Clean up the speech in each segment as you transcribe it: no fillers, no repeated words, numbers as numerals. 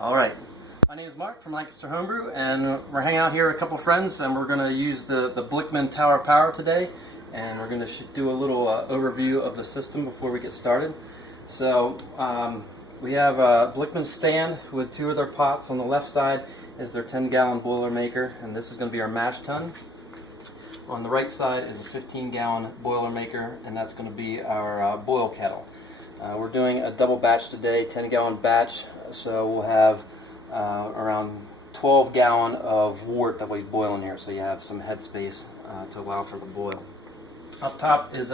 Alright, my name is Mark from Lancaster Homebrew, and we're hanging out here with a couple friends, and we're going to use the Blichmann Tower of Power today, and we're going to do a little overview of the system before we get started. So we have a Blichmann stand with two of their pots. On the left side is their 10-gallon boiler maker, and this is going to be our mash tun. On the right side is a 15-gallon boiler maker, and that's going to be our boil kettle. We're doing a double batch today, 10-gallon batch, so we'll have around 12-gallon of wort that we boil in here, so you have some headspace to allow for the boil. Up top is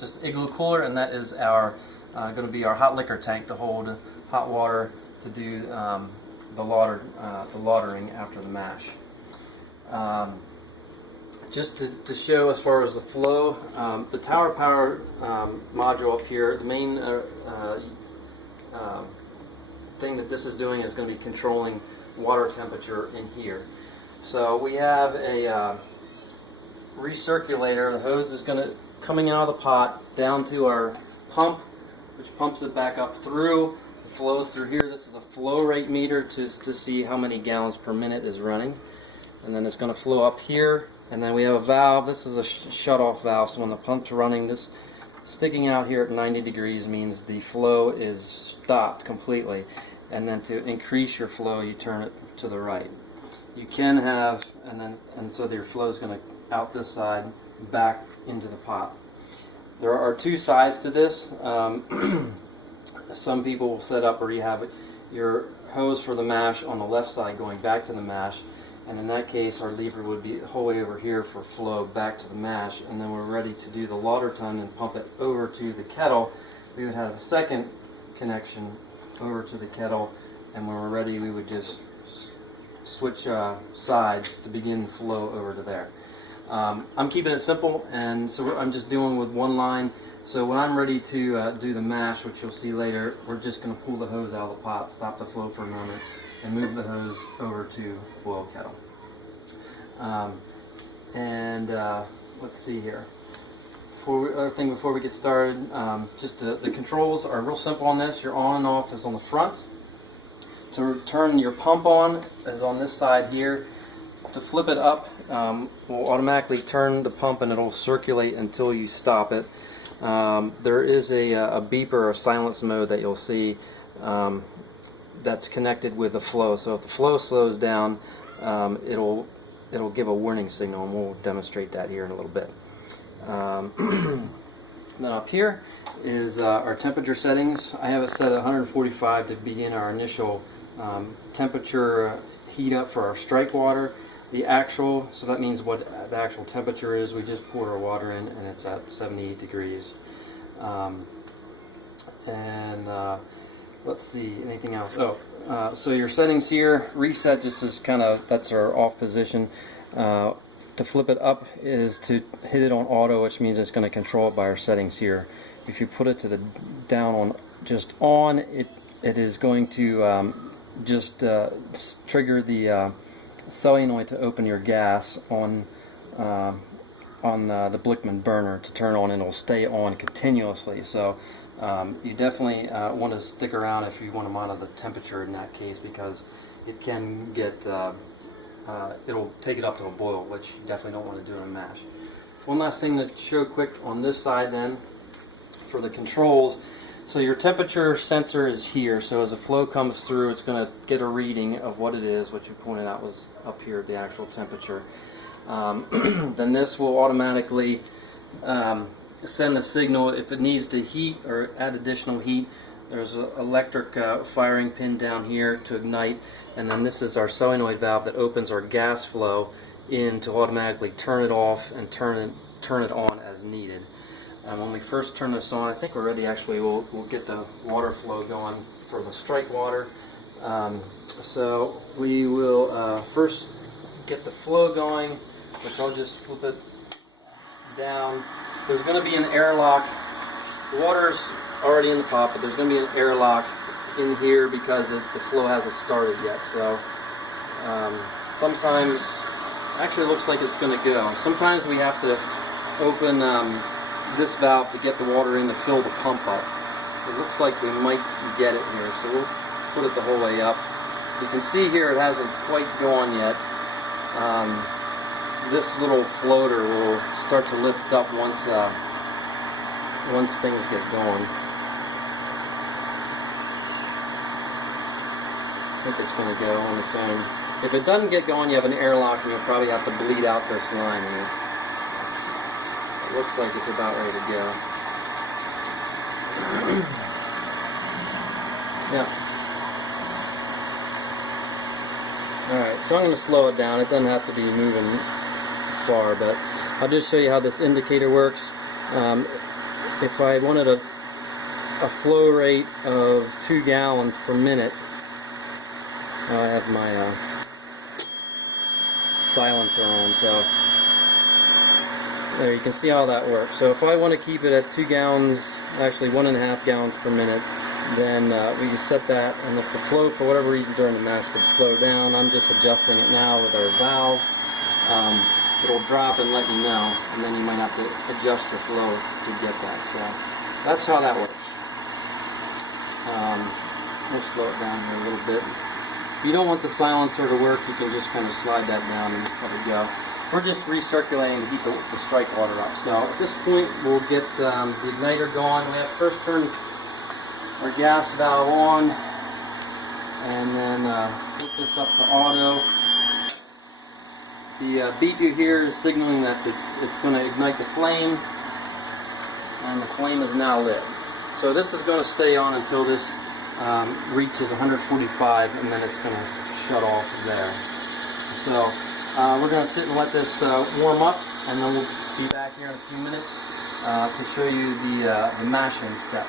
just an igloo cooler, and that is our going to be our hot liquor tank to hold hot water to do the lautering after the mash. Just to show as far as the flow, the Tower Power module up here, the main thing that this is doing is going to be controlling water temperature in here. So we have a recirculator. The hose is going to coming out of the pot down to our pump, which pumps it back up through. It flows through here. This is a flow rate meter to see how many gallons per minute is running. And then it's going to flow up here, and then we have a valve. This is a shut-off valve, so when the pump's running, this sticking out here at 90 degrees means the flow is stopped completely. And then to increase your flow, you turn it to the right. You can have, and so your flow is going to out this side, back into the pot. There are two sides to this. Some people will set up where you have your hose for the mash on the left side going back to the mash. And in that case, our lever would be the whole way over here for flow back to the mash, and then we're ready to do the lauter tun and pump it over to the kettle. We would have a second connection over to the kettle, and when we're ready, we would just switch sides to begin flow over to there. I'm keeping it simple, and so I'm just dealing with one line. So when I'm ready to do the mash, which you'll see later, we're just going to pull the hose out of the pot, stop the flow for a moment, and move the hose over to boil kettle. Let's see here. Before we get started, just the controls are real simple on this. Your on and off is on the front. To turn your pump on is on this side here. To flip it up, will automatically turn the pump and it'll circulate until you stop it. There is a beeper or silence mode that you'll see that's connected with the flow. So if the flow slows down, it'll give a warning signal, and we'll demonstrate that here in a little bit. Then up here is our temperature settings. I have it set at 145 to begin our initial temperature heat up for our strike water. The actual, so that means what the actual temperature is. We just poured our water in, and it's at 78 degrees. Let's see, anything else? So your settings here, reset just is kind of, that's our off position. To flip it up is to hit it on auto, which means it's going to control it by our settings here. If you put it to the down on just on, it is going to trigger the solenoid to open your gas on the Blichmann burner to turn on, and it'll stay on continuously. So you definitely want to stick around if you want to monitor the temperature in that case, because it can get it'll take it up to a boil, which you definitely don't want to do in a mash. One last thing to show quick on this side then for the controls. So your temperature sensor is here, so as the flow comes through, it's going to get a reading of what it is, which you pointed out was up here, the actual temperature. Then this will automatically send a signal if it needs to heat or add additional heat. There's an electric firing pin down here to ignite, and then this is our solenoid valve that opens our gas flow in to automatically turn it off and turn it on as needed. When we first turn this on, I think we're ready. Actually, we'll get the water flow going for the strike water. So we will first get the flow going, which I'll just flip it down. There's going to be an airlock. The water's already in the pot, but there's going to be an airlock in here because the flow hasn't started yet. So sometimes, actually it looks like it's going to go. Sometimes we have to open this valve to get the water in to fill the pump up. It looks like we might get it here, so we'll put it the whole way up. You can see here it hasn't quite gone yet. This little floater will start to lift up once things get going. I think it's going to go on its own. If it doesn't get going, you have an airlock and you'll probably have to bleed out this line here. It looks like it's about ready to go. Yeah. Alright, so I'm going to slow it down. It doesn't have to be moving far, but I'll just show you how this indicator works. If I wanted a flow rate of 2 gallons per minute, I have my silencer on, so there you can see how that works. So if I want to keep it at 2 gallons, actually 1.5 gallons per minute, then we just set that, and if the flow for whatever reason during the mash would slow down, I'm just adjusting it now with our valve. It'll drop and let you know, and then you might have to adjust your flow to get that. So that's how that works. We'll slow it down here a little bit. If you don't want the silencer to work, you can just kind of slide that down and let it go. We're just recirculating to keep the strike water up. So at this point, we'll get the igniter going. We have to first turn our gas valve on, and then flip this up to auto. The beep you hear is signaling that it's going to ignite the flame, and the flame is now lit. So this is going to stay on until this reaches 145, and then it's going to shut off there. So we're going to sit and let this warm up, and then we'll be back here in a few minutes to show you the mashing step.